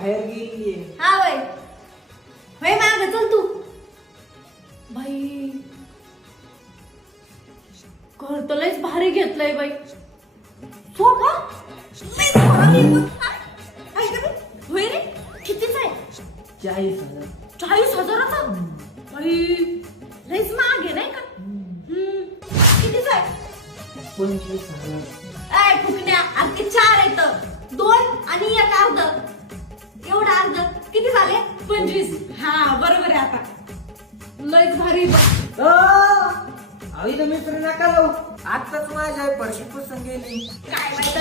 बाहेर गेलीये. हा वय वय माग चल तू. बाई घर तर लयच भारी घेतलंय बाई. हो का? लयच भारी आहे बघ. काय का बे? होय रे कितीच आहे? 40,000. 40,000चा. बाई लयच महाग आहे नाही का? कितीच आहे? 25,000. ऐ फुकण्या आणखी 4 आहेत. 2 आणि 1 अर्ध. एवढं अर्ध किती झाले? 25. हा बरोबर आहे आता. लयच भारी बघ. अहो इथं मित्र नका जाऊ. आत्ताच माझ्या पर्शी पुसून गेली. काय माहित